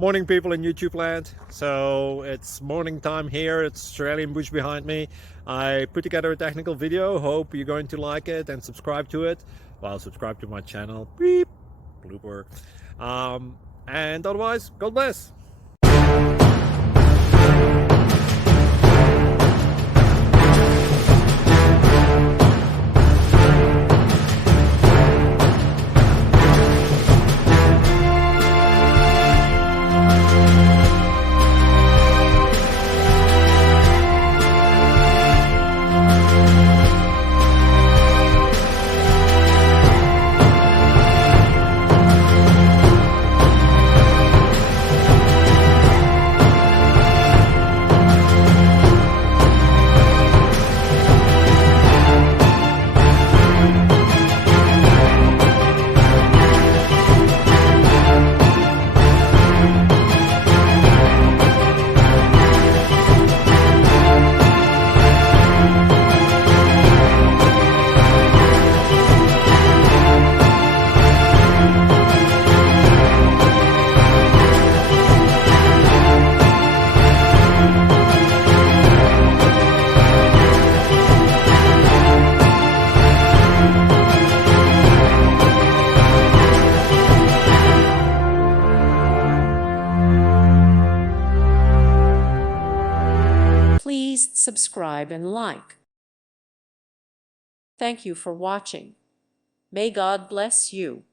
Morning, people in YouTube land. So it's morning time here. It's Australian bush behind me. I put together a technical video. Hope you're going to like it and subscribe to it. Well, subscribe to my channel. Beep. Blooper. And otherwise, God bless. Please subscribe and like. Thank you for watching. May God bless you.